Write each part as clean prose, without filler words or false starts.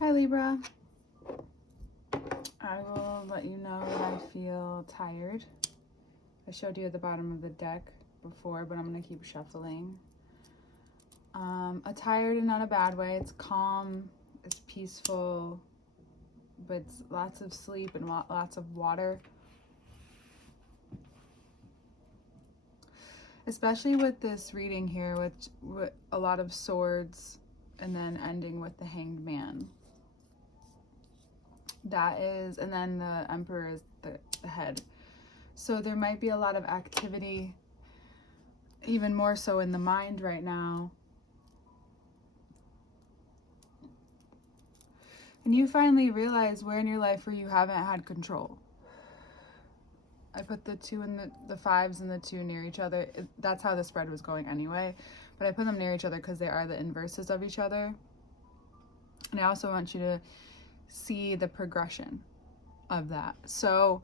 Hi Libra. I will let you know that I feel tired. I showed you at the bottom of the deck before, but I'm going to keep shuffling. A tired and not a bad way. It's calm, it's peaceful, but it's lots of sleep and lots of water. Especially with this reading here with a lot of swords and then ending with the Hanged Man. That is, and then the Emperor is the head. So there might be a lot of activity, even more so in the mind right now. And you finally realize where in your life where you haven't had control. I put the 2 and the 5s and the 2 near each other. That's how the spread was going anyway. But I put them near each other because they are the inverses of each other. And I also want you to see the progression of that. So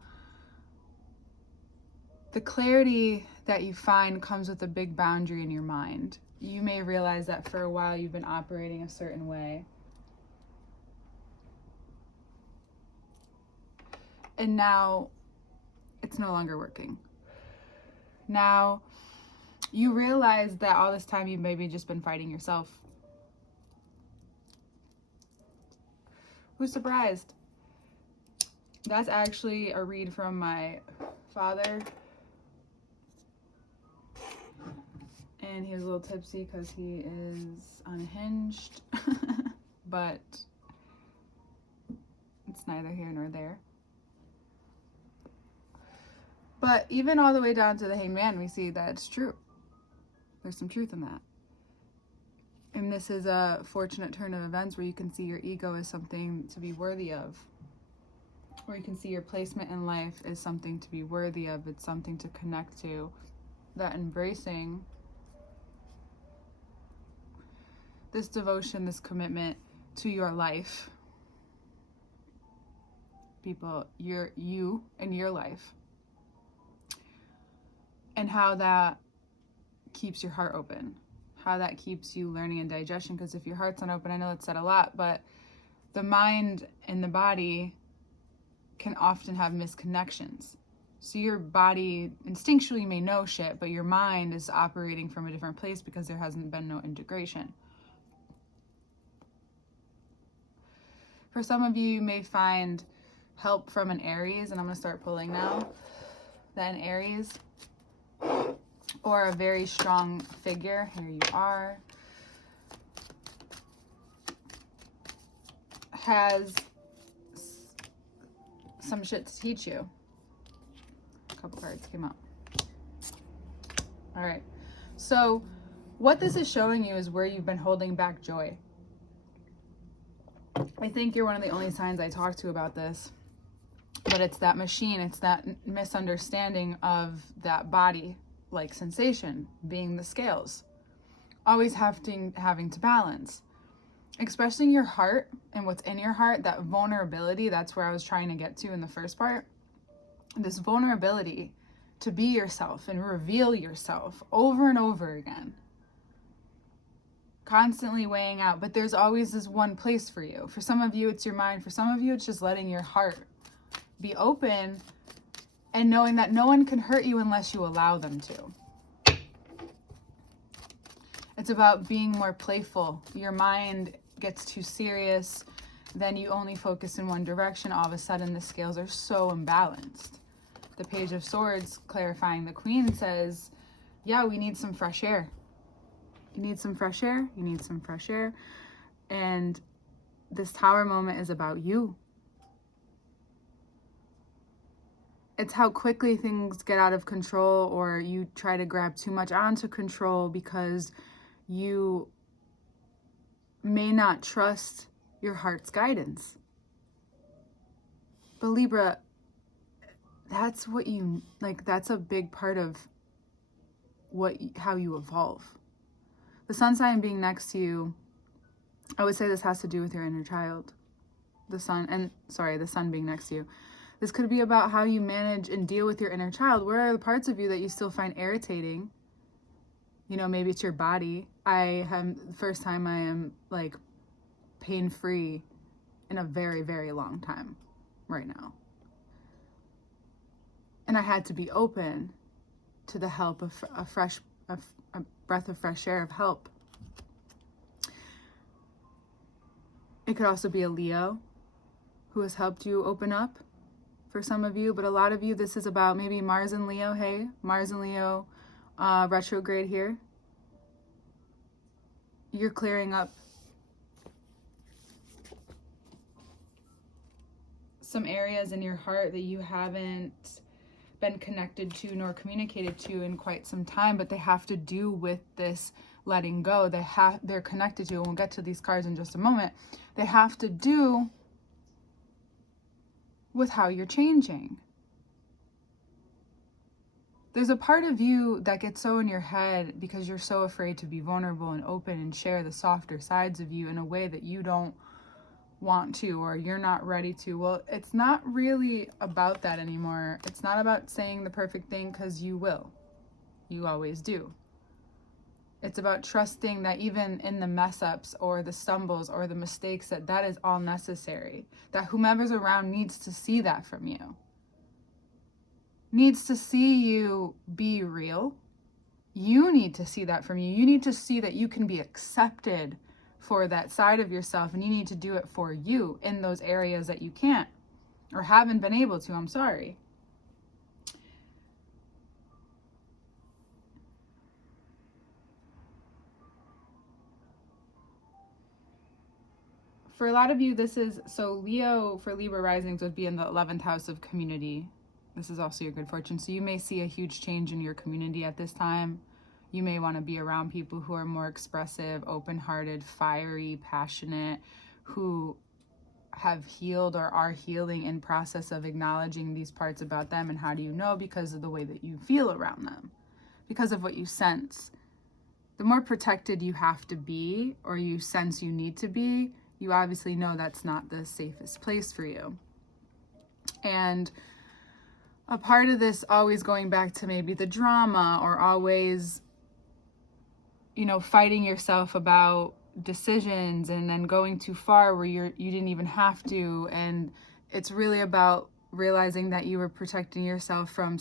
the clarity that you find comes with a big boundary in your mind. You may realize that for a while you've been operating a certain way. And now it's no longer working. Now you realize that all this time you've maybe just been fighting yourself. Who's surprised? That's actually a read from my father. And he was a little tipsy because he is unhinged. But it's neither here nor there. But even all the way down to the Hanged Man, we see that it's true. There's some truth in that. And this is a fortunate turn of events where you can see your ego as something to be worthy of. Or you can see your placement in life as something to be worthy of. It's something to connect to. That embracing this devotion, this commitment to your life. People, you and your life. And how that keeps your heart open. How that keeps you learning and digestion. Because if your heart's not open, I know it's said a lot, but the mind and the body can often have misconnections. So your body instinctually may know shit, but your mind is operating from a different place because there hasn't been no integration. For some of you may find help from an Aries, and I'm going to start pulling now, that an Aries or a very strong figure, here you are, has some shit to teach you. A couple cards came up. All right. So what this is showing you is where you've been holding back joy. I think you're one of the only signs I talk to about this. But it's that machine, it's that misunderstanding of that body-like sensation, being the scales. Always having to balance. Expressing your heart and what's in your heart, that vulnerability, that's where I was trying to get to in the first part. This vulnerability to be yourself and reveal yourself over and over again. Constantly weighing out, but there's always this one place for you. For some of you, it's your mind. For some of you, it's just letting your heart be open and knowing that no one can hurt you unless you allow them to. It's about being more playful. Your mind gets too serious, then you only focus in one direction. All of a sudden the scales are so imbalanced. The Page of Swords, clarifying the Queen, says, yeah, we need some fresh air. You need some fresh air. You need some fresh air. And this Tower moment is about you. It's how quickly things get out of control, or you try to grab too much onto control because you may not trust your heart's guidance. But Libra, that's what you, like, that's a big part of how you evolve. The sun sign being next to you, I would say this has to do with your inner child. The sun being next to you. This could be about how you manage and deal with your inner child. Where are the parts of you that you still find irritating? You know, maybe it's your body. First time I am like pain-free in a very, very long time right now. And I had to be open to the help of a breath of fresh air of help. It could also be a Leo who has helped you open up for some of you, but a lot of you, this is about maybe Mars and Leo. Hey, Mars and Leo retrograde here. You're clearing up some areas in your heart that you haven't been connected to nor communicated to in quite some time, but they have to do with this letting go. They're connected to, and we'll get to these cards in just a moment. They have to do with how you're changing. There's a part of you that gets so in your head because you're so afraid to be vulnerable and open and share the softer sides of you in a way that you don't want to, or you're not ready to. Well, it's not really about that anymore. It's not about saying the perfect thing, because you will. You always do. It's about trusting that even in the mess ups or the stumbles or the mistakes, that is all necessary. That whomever's around needs to see that from you. Needs to see you be real. You need to see that from you. You need to see that you can be accepted for that side of yourself, and you need to do it for you in those areas that you can't or haven't been able to. I'm sorry. For a lot of you, this is, so Leo for Libra risings would be in the 11th house of community. This is also your good fortune. So you may see a huge change in your community at this time. You may want to be around people who are more expressive, open-hearted, fiery, passionate, who have healed or are healing in process of acknowledging these parts about them. And how do you know? Because of the way that you feel around them, because of what you sense. The more protected you have to be, or you sense you need to be, you obviously know that's not the safest place for you. And a part of this always going back to maybe the drama, or always, fighting yourself about decisions and then going too far where you didn't even have to. And it's really about realizing that you were protecting yourself from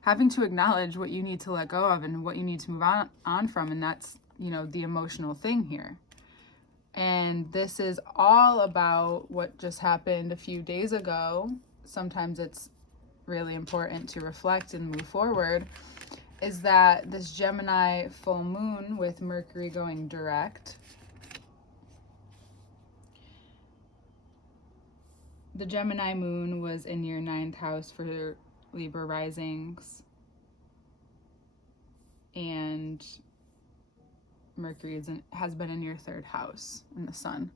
having to acknowledge what you need to let go of and what you need to move on from. And that's, the emotional thing here. And this is all about what just happened a few days ago. Sometimes it's really important to reflect and move forward. Is that this Gemini full moon with Mercury going direct. The Gemini moon was in your 9th house for Libra risings. And Mercury has been in your 3rd house in the sun.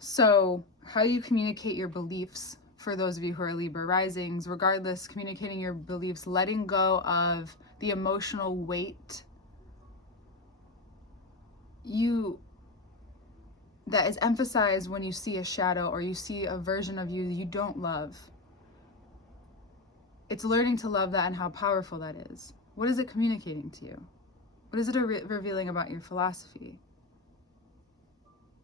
So how you communicate your beliefs, for those of you who are Libra risings, regardless, communicating your beliefs, letting go of the emotional weight that is emphasized when you see a shadow or you see a version of you you don't love. It's learning to love that and how powerful that is. What is it communicating to you? What is it revealing about your philosophy?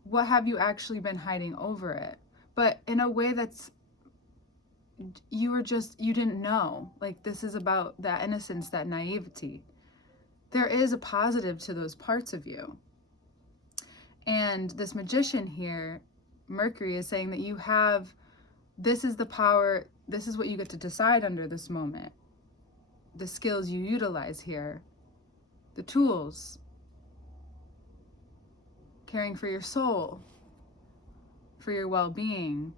What have you actually been hiding over it? But in a way that's, you didn't know. Like, this is about that innocence, that naivety. There is a positive to those parts of you. And this Magician here, Mercury, is saying that this is the power, this is what you get to decide under this moment. The skills you utilize here, the tools, caring for your soul, for your well-being.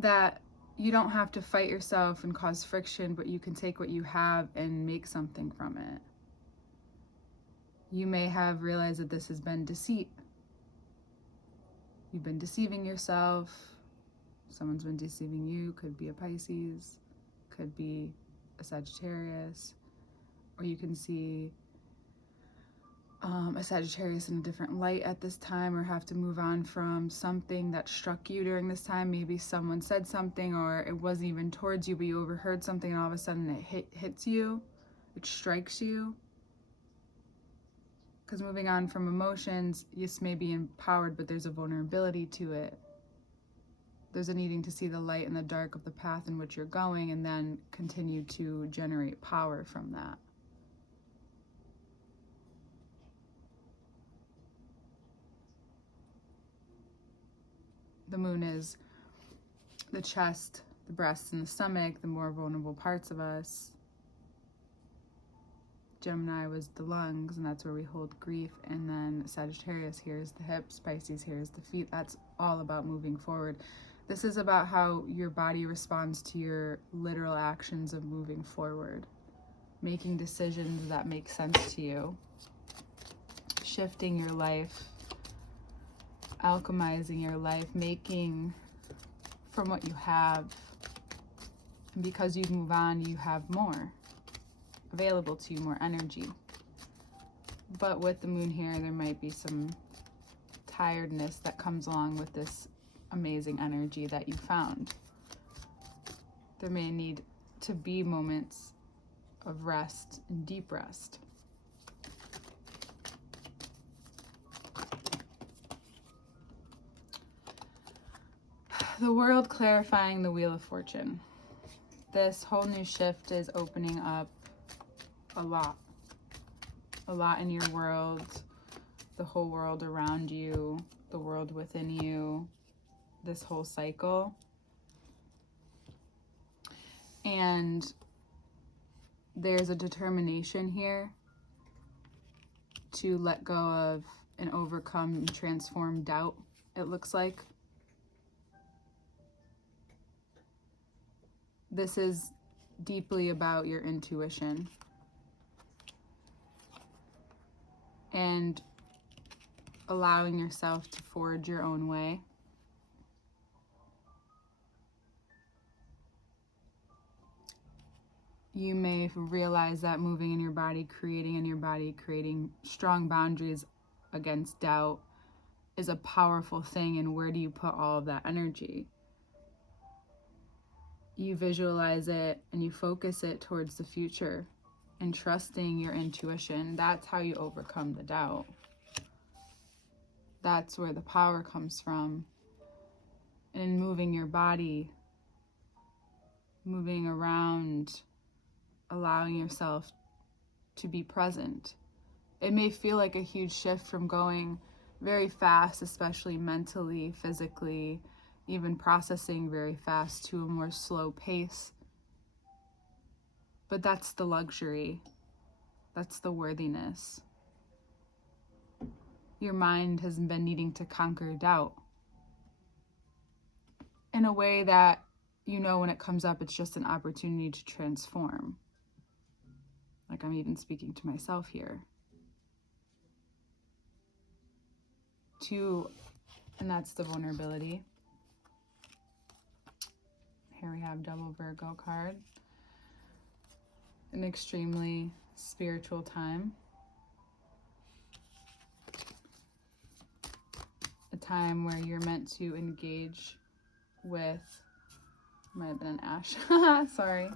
That you don't have to fight yourself and cause friction, but you can take what you have and make something from it. You may have realized that this has been deceit. You've been deceiving yourself. Someone's been deceiving you. Could be a Pisces, could be a Sagittarius, or you can see a Sagittarius in a different light at this time, or have to move on from something that struck you during this time. Maybe someone said something, or it wasn't even towards you, but you overheard something and all of a sudden it hits you, it strikes you. Because moving on from emotions, this may be empowered, but there's a vulnerability to it. There's a needing to see the light and the dark of the path in which you're going, and then continue to generate power from that. The moon is the chest, the breast, and the stomach, the more vulnerable parts of us. Gemini was the lungs, and that's where we hold grief. And then Sagittarius, here's the hips. Pisces, here's the feet. That's all about moving forward. This is about how your body responds to your literal actions of moving forward, making decisions that make sense to you, shifting your life, alchemizing your life, making from what you have. And because you move on, you have more available to you, more energy. But with the moon here, there might be some tiredness that comes along with this amazing energy that you found. There may need to be moments of rest and deep rest. The world clarifying the Wheel of Fortune. This whole new shift is opening up a lot in your world, the whole world around you, the world within you, this whole cycle. And there's a determination here to let go of and overcome and transform doubt, it looks like. This is deeply about your intuition and allowing yourself to forge your own way. You may realize that moving in your body, creating strong boundaries against doubt is a powerful thing. And where do you put all of that energy? You visualize it and you focus it towards the future and trusting your intuition. That's how you overcome the doubt. That's where the power comes from. And in moving your body, moving around, allowing yourself to be present. It may feel like a huge shift from going very fast, especially mentally, physically, even processing very fast, to a more slow pace. But that's the luxury. That's the worthiness. Your mind has been needing to conquer doubt in a way that, you know, when it comes up, it's just an opportunity to transform. Like, I'm even speaking to myself here. And that's the vulnerability. Here we have double Virgo card. An extremely spiritual time. A time where you're meant to engage with, might have been an ash, sorry.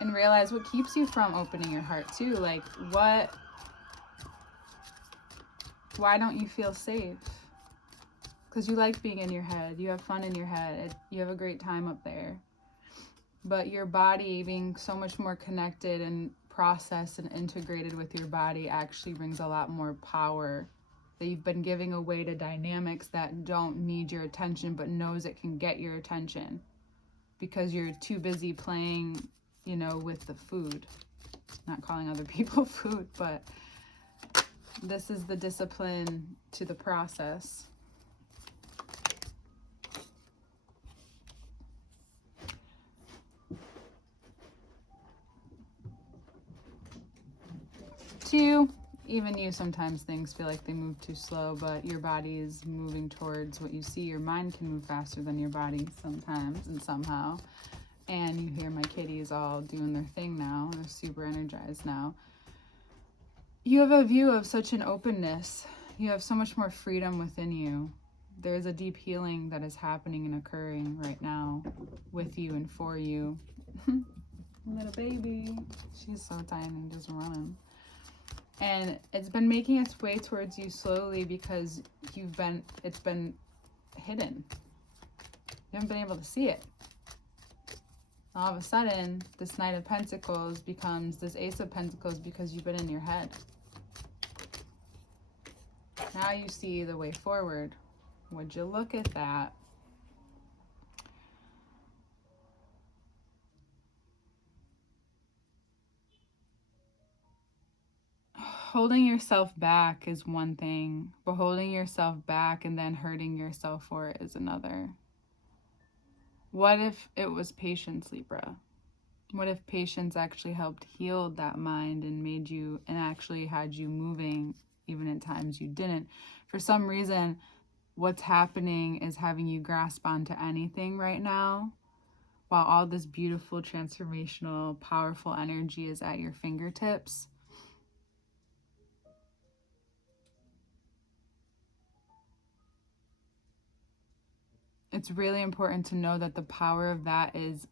And realize what keeps you from opening your heart too. Like, why don't you feel safe? Because you like being in your head. You have fun in your head. You have a great time up there. But your body being so much more connected and processed and integrated with your body actually brings a lot more power that you've been giving away to dynamics that don't need your attention but knows it can get your attention because you're too busy playing, you know, with the food. Not calling other people food, but this is the discipline to the process. Two, even you, sometimes things feel like they move too slow, but your body is moving towards what you see. Your mind can move faster than your body sometimes and somehow. And you hear my kitties all doing their thing now. They're super energized now. You have a view of such an openness. You have so much more freedom within you. There is a deep healing that is happening and occurring right now with you and for you. Little baby. She's so tiny, just running. And it's been making its way towards you slowly because it's been hidden. You haven't been able to see it. All of a sudden, this Knight of Pentacles becomes this Ace of Pentacles because you've been in your head. Now you see the way forward. Would you look at that? Holding yourself back is one thing, but holding yourself back and then hurting yourself for it is another. What if it was patience, Libra? What if patience actually helped heal that mind and made you, and actually had you moving even in times you didn't? For some reason, what's happening is having you grasp onto anything right now, while all this beautiful, transformational, powerful energy is at your fingertips. It's really important to know that the power of that is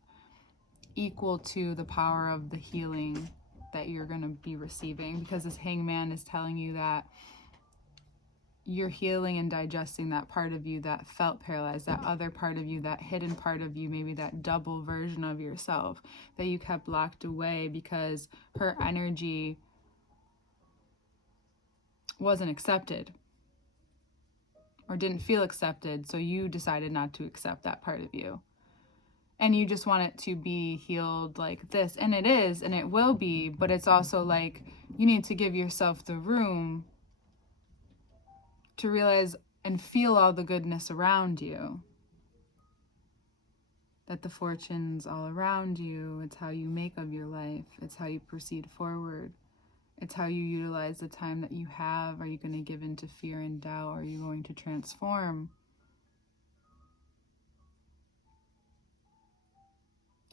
equal to the power of the healing that you're going to be receiving, because this Hangman is telling you that you're healing and digesting that part of you that felt paralyzed, that other part of you, that hidden part of you, maybe that double version of yourself that you kept locked away because her energy wasn't accepted or didn't feel accepted, so you decided not to accept that part of you. And you just want it to be healed like this. And it is, and it will be, but it's also like you need to give yourself the room to realize and feel all the goodness around you. That the fortune's all around you. It's how you make of your life. It's how you proceed forward. It's how you utilize the time that you have. Are you going to give into fear and doubt? Are you going to transform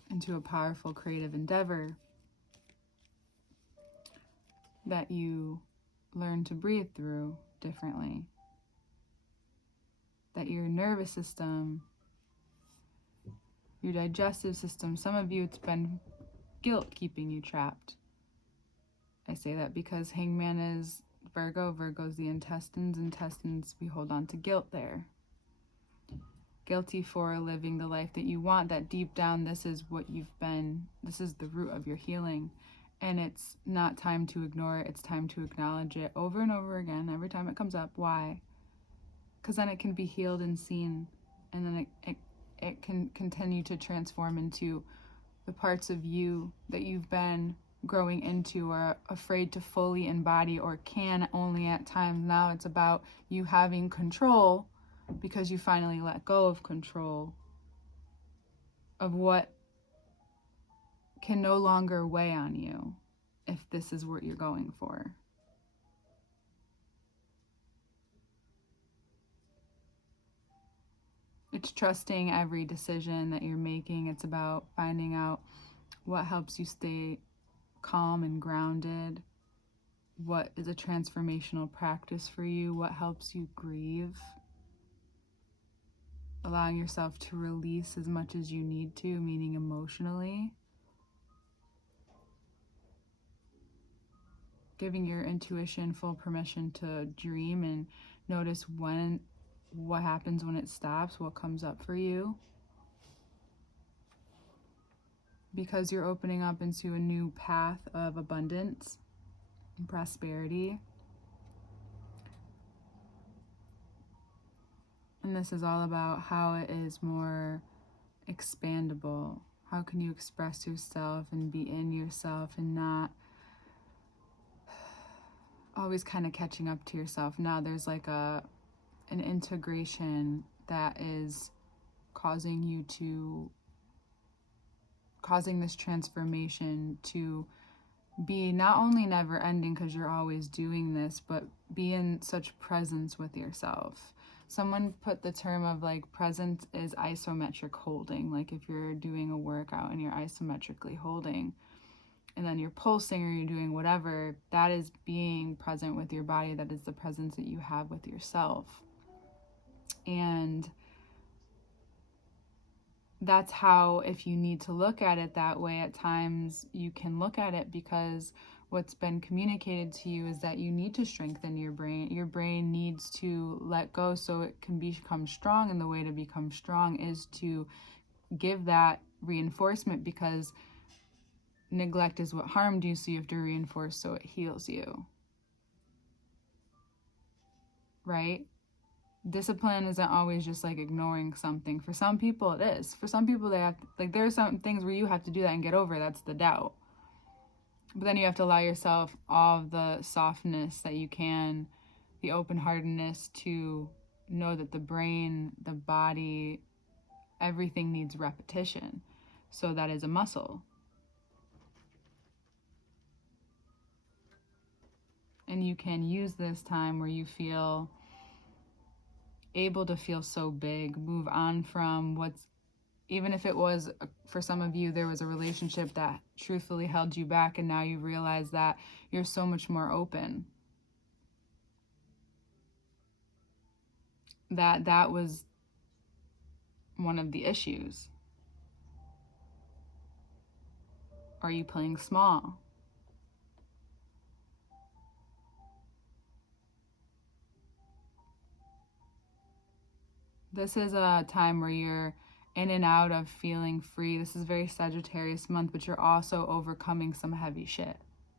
into a powerful creative endeavor that you learn to breathe through differently? That your nervous system, your digestive system, some of you, it's been guilt keeping you trapped. I say that because Hangman is Virgo. Virgo's the intestines. Intestines, we hold on to guilt there. Guilty for living the life that you want, that deep down this is what you've been, this is the root of your healing. And it's not time to ignore it, it's time to acknowledge it over and over again, every time it comes up. Why? Because then it can be healed and seen, and then it can continue to transform into the parts of you that you've been growing into, or afraid to fully embody, or can only at times. Now it's about you having control, because you finally let go of control of what can no longer weigh on you, if this is what you're going for. It's trusting every decision that you're making. It's about finding out what helps you stay calm and grounded. What is a transformational practice for you? What helps you grieve? Allowing yourself to release as much as you need to, meaning emotionally. Giving your intuition full permission to dream and notice what happens when it stops, what comes up for you. Because you're opening up into a new path of abundance and prosperity. And this is all about how it is more expandable. How can you express yourself and be in yourself and not always kind of catching up to yourself. Now there's like an integration that is causing this transformation to be not only never ending because you're always doing this, but be in such presence with yourself. Someone put the term of like presence is isometric holding. Like if you're doing a workout and you're isometrically holding, and then you're pulsing or you're doing whatever, that is being present with your body. That is the presence that you have with yourself. And that's how, if you need to look at it that way, at times you can look at it, because what's been communicated to you is that you need to strengthen your brain. Your brain needs to let go so it can become strong, and the way to become strong is to give that reinforcement, because neglect is what harmed you, so you have to reinforce so it heals you. Right? Discipline isn't always just like ignoring something. For some people it is. For some people they have to, like, there are some things where you have to do that and get over. That's the doubt. But then you have to allow yourself all of the softness that you can, the open-heartedness to know that the brain, the body, everything needs repetition. So that is a muscle. And you can use this time where you feel able to feel so big, move on from what's, even if it was, for some of you, there was a relationship that truthfully held you back, and now you realize that you're so much more open. That was one of the issues. Are you playing small? This is a time where you're in and out of feeling free. This is very Sagittarius month, but you're also overcoming some heavy shit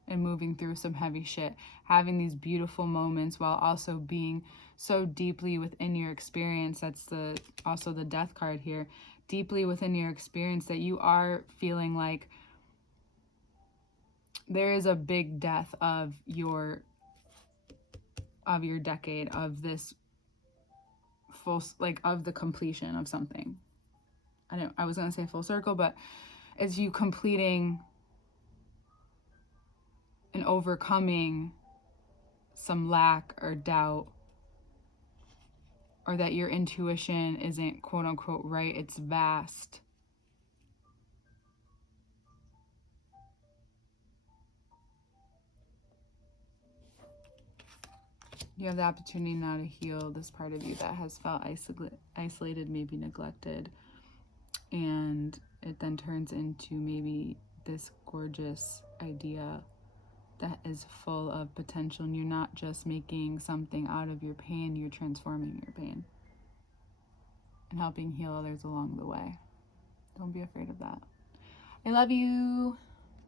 and moving through some heavy shit, having these beautiful moments while also being so deeply within your experience. That's also the death card here. Deeply within your experience, that you are feeling like there is a big death of your decade, of this full, like, of the completion of something. I was gonna say full circle, but it's you completing and overcoming some lack or doubt, or that your intuition isn't quote unquote right, it's vast. You have the opportunity now to heal this part of you that has felt isolated, maybe neglected, and it then turns into maybe this gorgeous idea that is full of potential, and you're not just making something out of your pain, you're transforming your pain and helping heal others along the way. Don't be afraid of that. I love you.